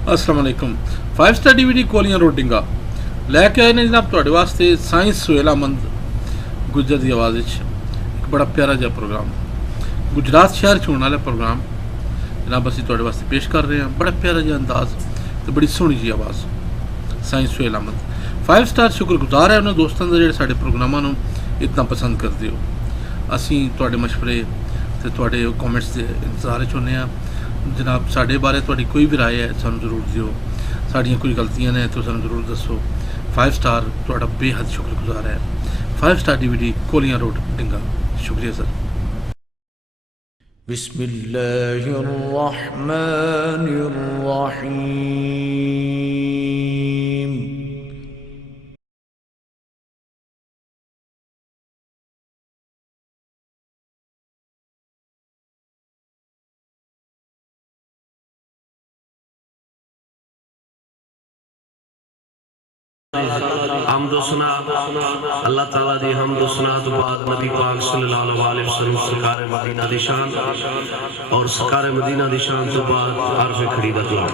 अस्सलाम वालेकुम। 5 star DVD कोलियां रोटिंगा लैके आए ने जनाब तुहाडे वास्ते साइंस सुहेलामंद गुज्जर की आवाज़ एक बड़ा प्यारा जिहा प्रोग्राम गुजरात शहर च होने वाला प्रोग्राम जनाब असीं तुहाडे वास्ते पेश कर रहे हैं। बड़ा प्यारा जिहा अंदाज तो बड़ी सोहनी जी आवाज़ साइंस सुहेलामंद 5 स्टार शुक्रगुजार है उन्होंने दोस्तों का जिहड़े साडे प्रोग्रामां नूं इतना पसंद करते हो। असीं तुहाडे मशवरे ते तुहाडे कॉमेंट्स के इंतजार च होंदे हां। जनाब साढ़े बारे तुहाडी कोई भी राय है सानू जरूर दिओ। साड़ियाँ कोई गलतियां ने तो सानू जरूर दसो। 5 स्टार तुहाडा बेहद शुक्रगुजार है। 5 स्टार DVD कोलियां रोड डिंगा। शुक्रिया सर। बिस्मिल्लाहिर्रहमानिर्रहीम। हमदोसना अल्लाह ताला दी हमदोसना तो बाद नबी पाक सल्लल्लाहु अलैहि वसल्लम सरकार मदीना दी शान और सरकार मदीना दी शान तो बाद आरफ़ खड़ी दा दुआ।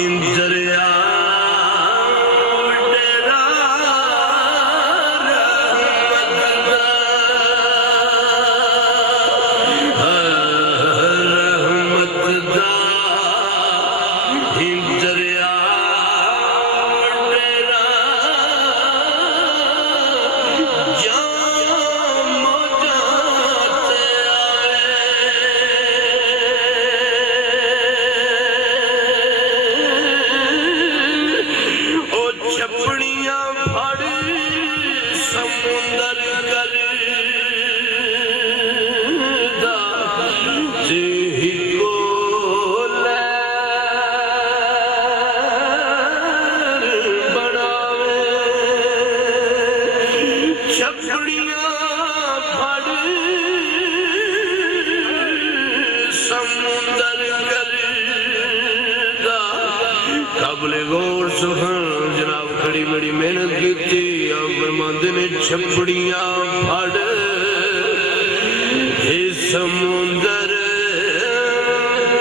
इंद्रिया डेरा रहमत दा इंद्रिया डेरा छपड़ियां फड़ समुंदर कर को लहर बनावे छपड़ियां फड़ समुंदर कर काबले गौर सुखन जनाब खड़ी बड़ी मेहनत की फरमाते ने छपड़ियां फड़ समुंदर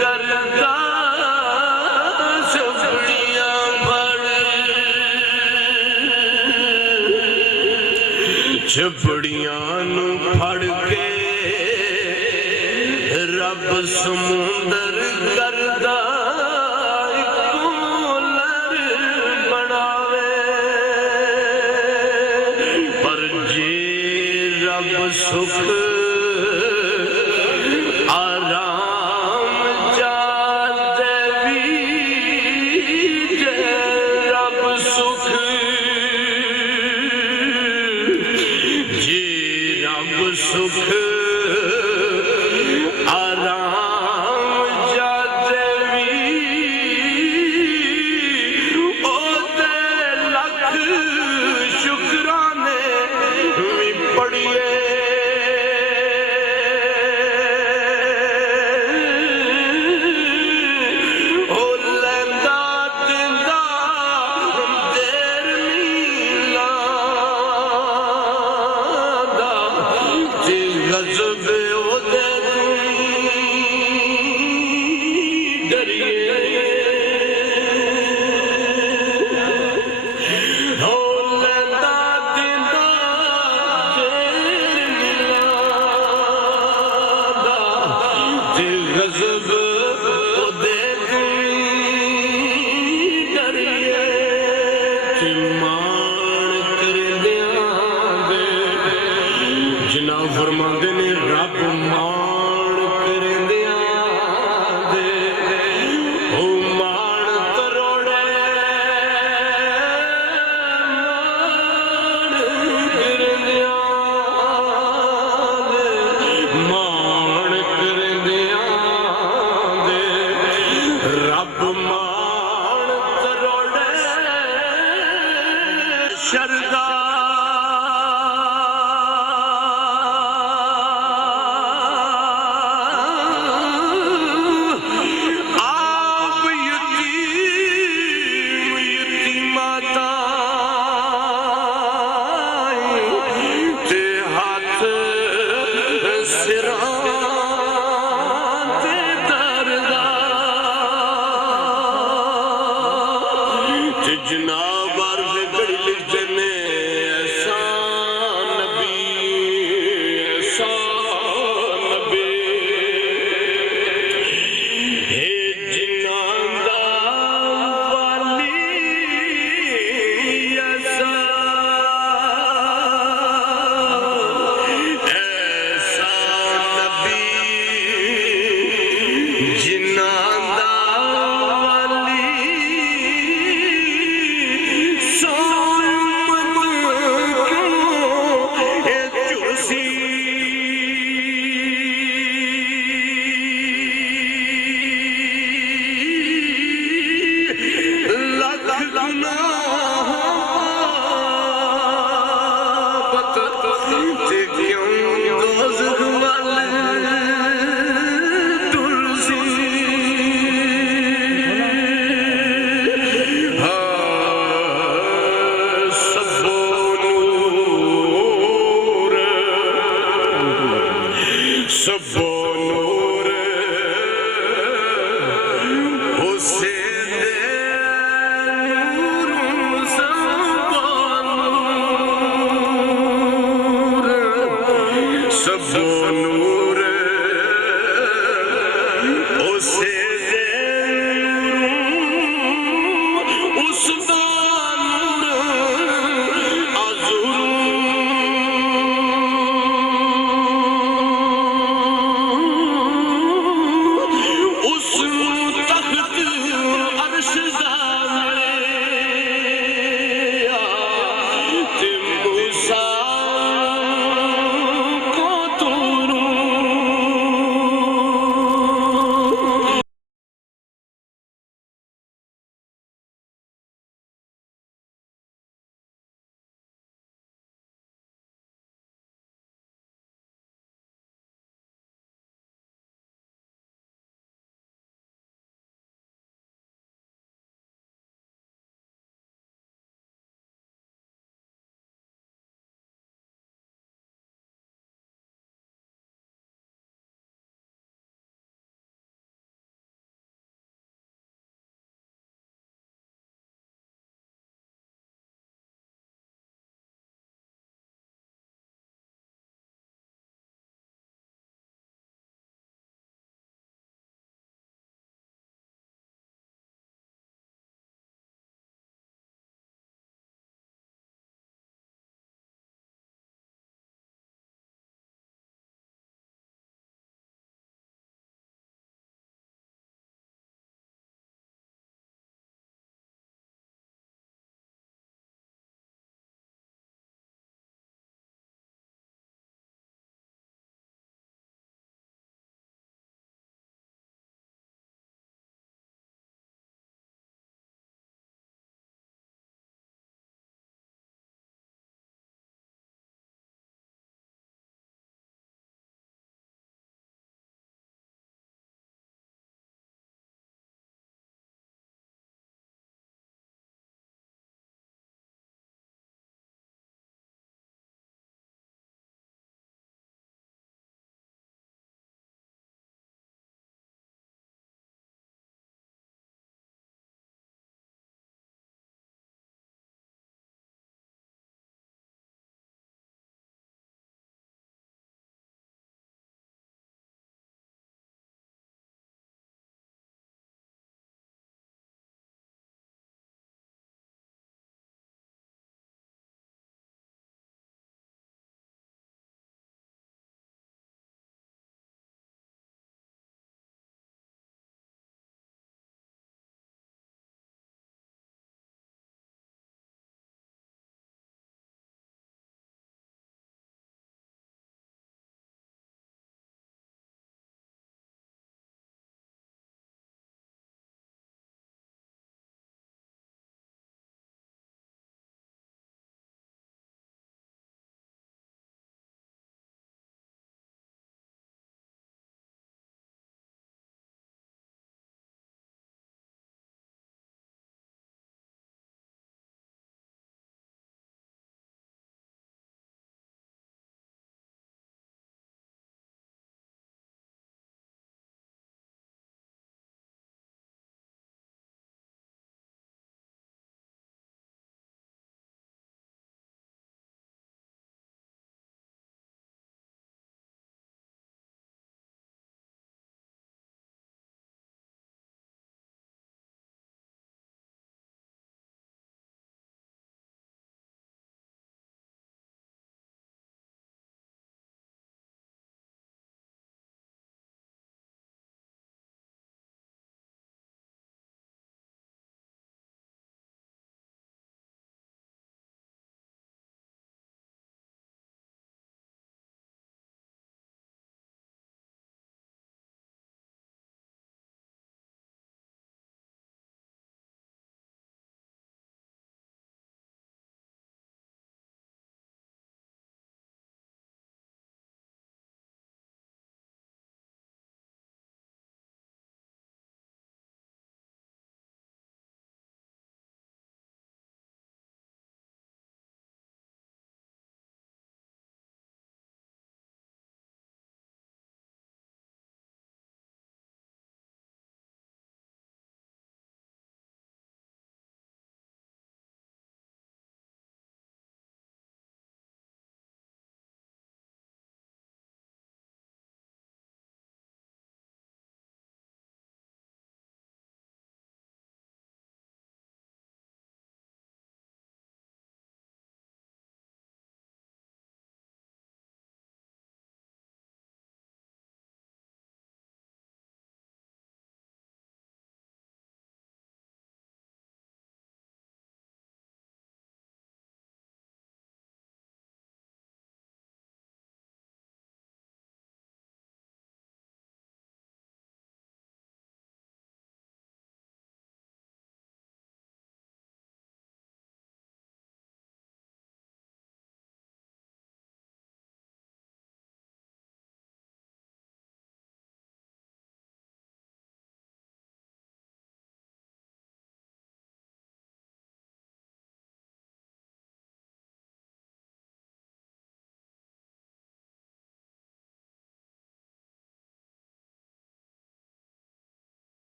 करदा छपड़ियां फड़ छपड़ियां नू फड़ के रब समुंदर करदा सुख आराम जादेवी रब सुख जी रब सुख आराम जादेवी ओदे लख शुक्राने भी पड़िए फरमाते ने रब मान करदिया दे ओ मान करोड़े मान करदिया दे मान करदिया दे रब मान करोड़े शरदा जना